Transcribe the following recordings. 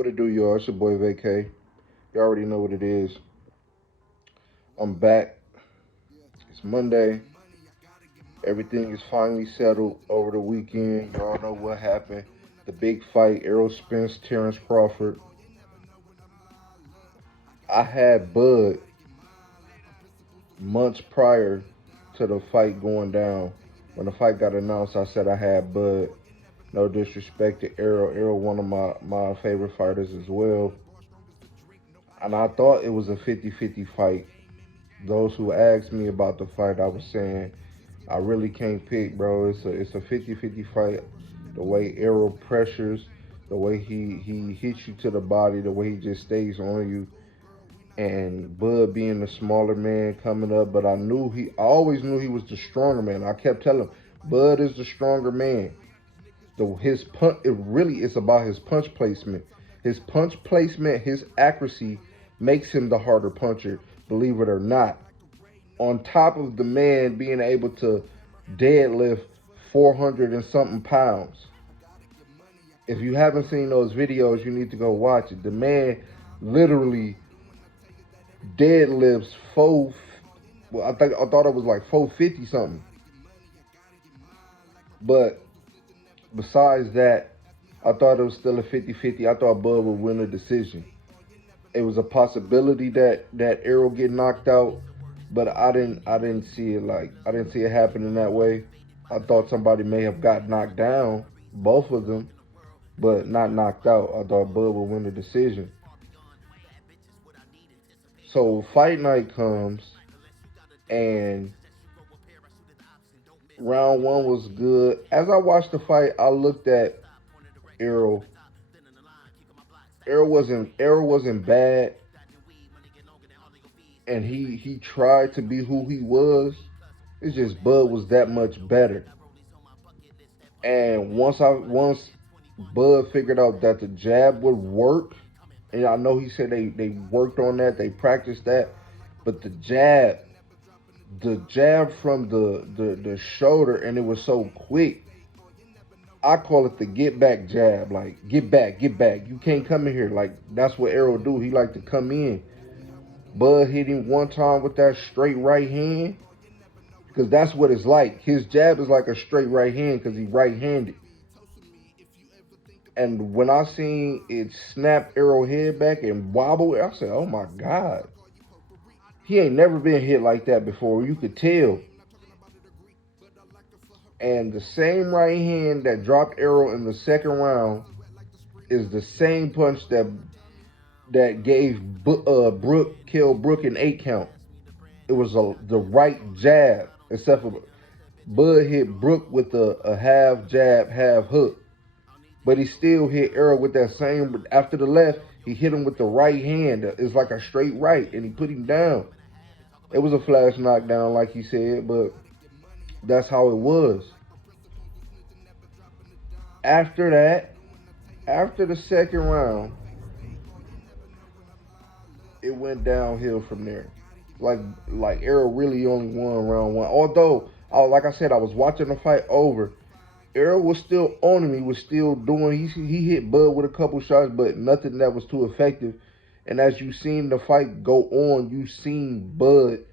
What it do, y'all? It's your boy Vacay. You already know what it is. I'm back. It's Monday. Everything is finally settled over the weekend. Y'all know what happened. The big fight, Errol Spence, Terence Crawford. I had Bud months prior to the fight going down. When the fight got announced, I said I had Bud. No disrespect to Errol. Errol, one of my favorite fighters as well. And I thought it was a 50-50 fight. Those who asked me about the fight, I was saying I really can't pick, bro. It's a 50-50 fight. The way Errol pressures, the way he hits you to the body, the way he just stays on you, and Bud being the smaller man coming up. But I always knew he was the stronger man. I kept telling him, Bud is the stronger man. His punch, it really is about his punch placement. His punch placement, his accuracy makes him the harder puncher, believe it or not. On top of the man being able to deadlift 400 and something pounds. If you haven't seen those videos, you need to go watch it. The man literally deadlifts four. Well, I thought it was like 450 something. But besides that, I thought it was still a 50-50. I thought Bud would win a decision. It was a possibility that Errol get knocked out, but I didn't see it happening that way. I thought somebody may have got knocked down, both of them, but not knocked out. I thought Bud would win the decision. So fight night comes, and round one was good. As I watched the fight, I looked at Errol. Errol wasn't bad, and he tried to be who he was. It's just Bud was that much better. And once Bud figured out that the jab would work, and I know he said they worked on that, they practiced that, but the jab from the shoulder, and it was so quick. I call it the get back jab. Like, get back, get back. You can't come in here. Like, that's what Errol do. He like to come in. Bud hit him one time with that straight right hand, because that's what it's like. His jab is like a straight right hand because he right-handed. And when I seen it snap Errol head back and wobble, I said, oh my God. He ain't never been hit like that before. You could tell. And the same right hand that dropped Errol in the second round is the same punch that gave killed Brook in 8 count. It was the right jab, except for Bud hit Brook with a half jab, half hook. But he still hit Errol with that same, after the left, he hit him with the right hand. It's like a straight right, and he put him down. It was a flash knockdown, like he said, but that's how it was. After that, after the second round, it went downhill from there. Like Errol really only won round one. Although, like I said, I was watching the fight over. Errol was still on him. He was still doing. He hit Bud with a couple shots, but nothing that was too effective. And as you seen the fight go on, you seen Bud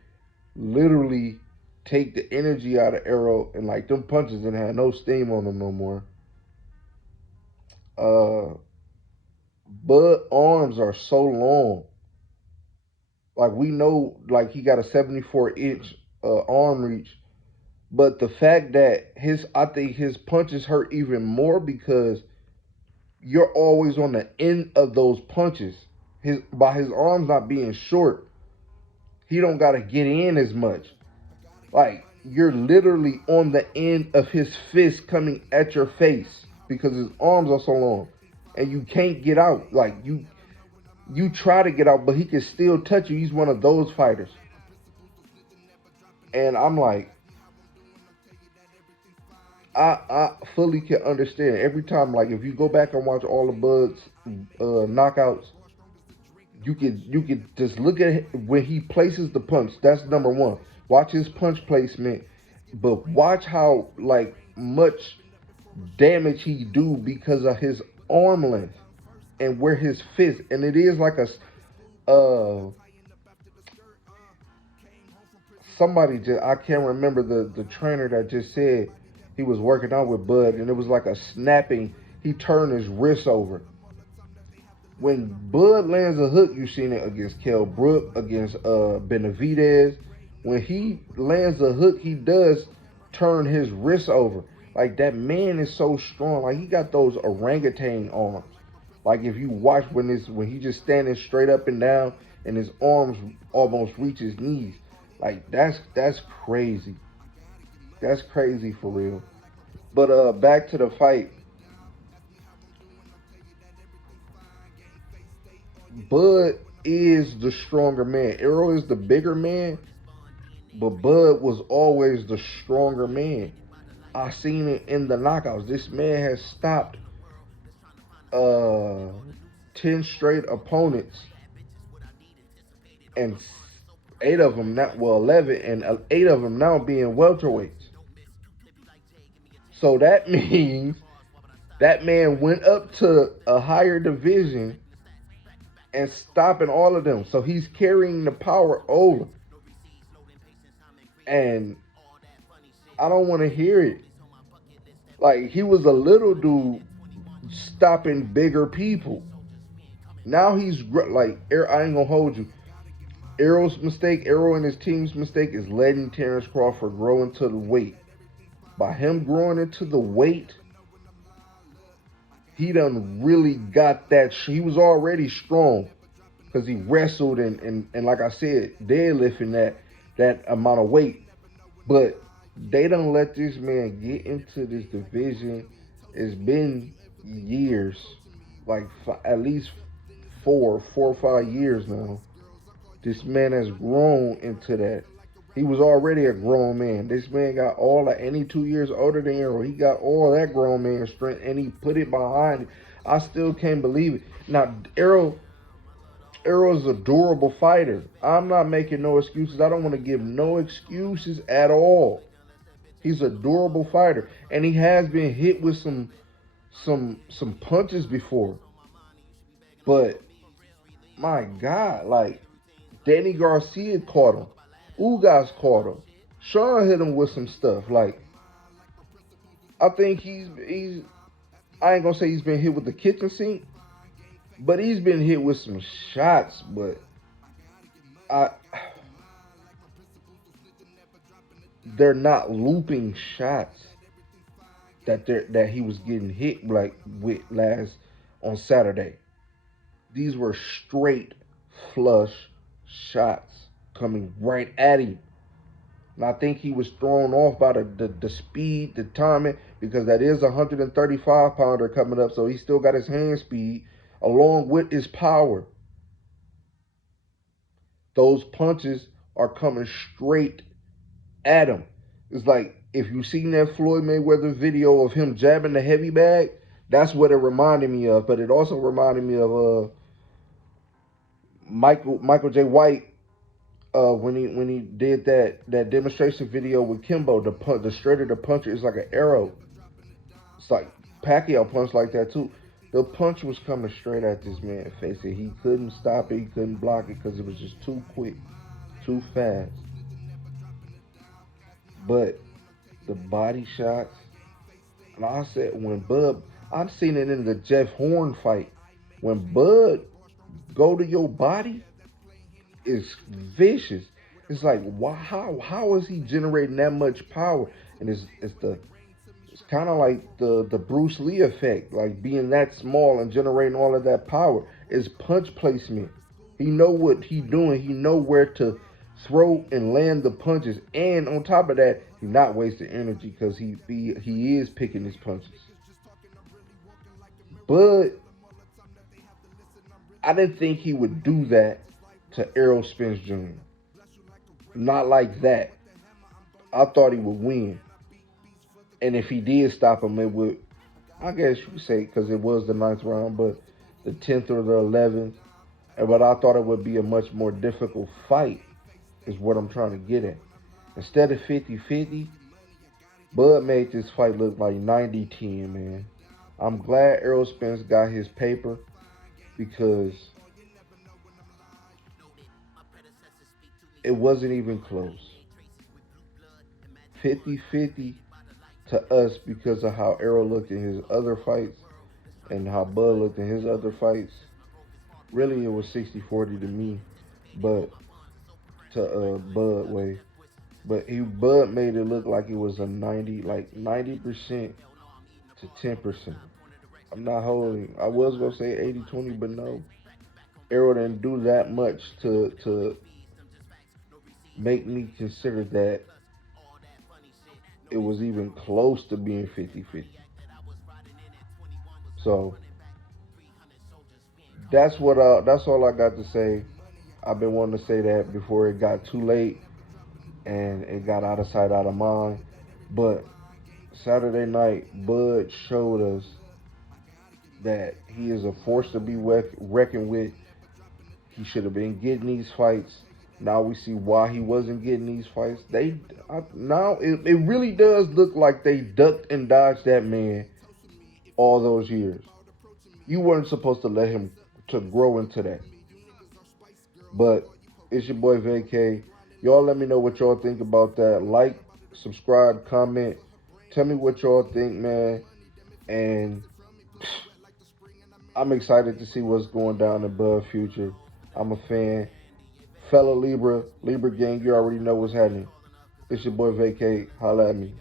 literally take the energy out of Errol, and like them punches didn't have no steam on them no more. Uh, Bud arms are so long. Like, we know, like, he got a 74-inch arm reach. But the fact that I think his punches hurt even more because you're always on the end of those punches. By his arms not being short, he don't gotta get in as much. Like, you're literally on the end of his fist coming at your face because his arms are so long, and you can't get out. Like, you try to get out, but he can still touch you. He's one of those fighters, and I'm like, I fully can understand every time. Like, if you go back and watch all the Bud's knockouts, you could just look at it when he places the punch. That's number one. Watch his punch placement, but watch how like much damage he do because of his arm length. and where his fist, and it is like uh somebody just, I can't remember the trainer that just said he was working out with Bud, and it was like a snapping. He turned his wrist over. When Bud lands a hook, you've seen it against Kell Brook, against Benavidez. When he lands a hook, he does turn his wrist over. Like, that man is so strong. Like, he got those orangutan arms. Like, if you watch when he just standing straight up and down and his arms almost reach his knees. Like, that's crazy. That's crazy for real. But back to the fight. Bud is the stronger man. Errol is the bigger man, but Bud was always the stronger man. I seen it in the knockouts. This man has stopped uh 10 straight opponents, and 8 of them not, well, 11, and 8 of them now being welterweights. So that means that man went up to a higher division and stopping all of them. So he's carrying the power over. And I don't want to hear it. Like, he was a little dude stopping bigger people. Now he's like, I ain't gonna hold you. Errol and his team's mistake is letting Terence Crawford grow into the weight. By him growing into the weight, he done really got that. He was already strong because he wrestled and like I said, deadlifting that amount of weight. But they don't let this man get into this division. It's been years, like at least 4 or 5 years now. This man has grown into that. He was already a grown man. This man got all that, and he 2 years older than Errol. He got all that grown man strength, and he put it behind it. I still can't believe it. Now, Errol's a durable fighter. I'm not making no excuses. I don't want to give no excuses at all. He's a durable fighter, and he has been hit with some punches before. But my God, like, Danny Garcia caught him. Ugas caught him. Sean hit him with some stuff. Like, I think he's I ain't gonna say he's been hit with the kitchen sink, but he's been hit with some shots. But they're not looping shots that he was getting hit like with last on Saturday. These were straight flush shots coming right at him. And I think he was thrown off by the speed, the timing, because that is a 135-pounder coming up, so he still got his hand speed along with his power. Those punches are coming straight at him. It's like, if you've seen that Floyd Mayweather video of him jabbing the heavy bag, that's what it reminded me of. But it also reminded me of Michael J. White when he did that demonstration video with Kimbo. The straighter the puncher is like an arrow. It's like Pacquiao punched like that too. The punch was coming straight at this man's face, and he couldn't stop it. He couldn't block it because it was just too quick, too fast. But the body shots, and I said, when Bud, I've seen it in the Jeff Horn fight. When Bud go to your body, it's vicious. It's like, how is he generating that much power? And it's kind of like the Bruce Lee effect, like being that small and generating all of that power. Is punch placement. He know what he doing. He know where to throw and land the punches, and on top of that, he's not wasting energy because he is picking his punches. But I didn't think he would do that to Errol Spence Jr. Not like that. I thought he would win. And if he did stop him, it would, I guess you could say, because it was the 9th round, but the 10th or the 11th. But I thought it would be a much more difficult fight, is what I'm trying to get at. Instead of 50-50, Bud made this fight look like 90-10, man. I'm glad Errol Spence got his paper. because it wasn't even close. 50-50 to us because of how Errol looked in his other fights and how Bud looked in his other fights. Really, it was 60-40 to me, but to Bud way. But Bud made it look like it was a 90% to 10%. I'm not holding. I was gonna say 80-20, but no. Errol didn't do that much to make me consider that it was even close to being 50-50. So that's all I got to say. I've been wanting to say that before it got too late and it got out of sight, out of mind. But Saturday night, Bud showed us that he is a force to be reckoned with. He should have been getting these fights. Now we see why he wasn't getting these fights. Now it really does look like they ducked and dodged that man all those years. You weren't supposed to let him to grow into that. But it's your boy VK. Y'all let me know what y'all think about that. Like, subscribe, comment. Tell me what y'all think, man. And I'm excited to see what's going down in Bud Future. I'm a fan. Fellow Libra gang, you already know what's happening. It's your boy Vacate. Holla at me.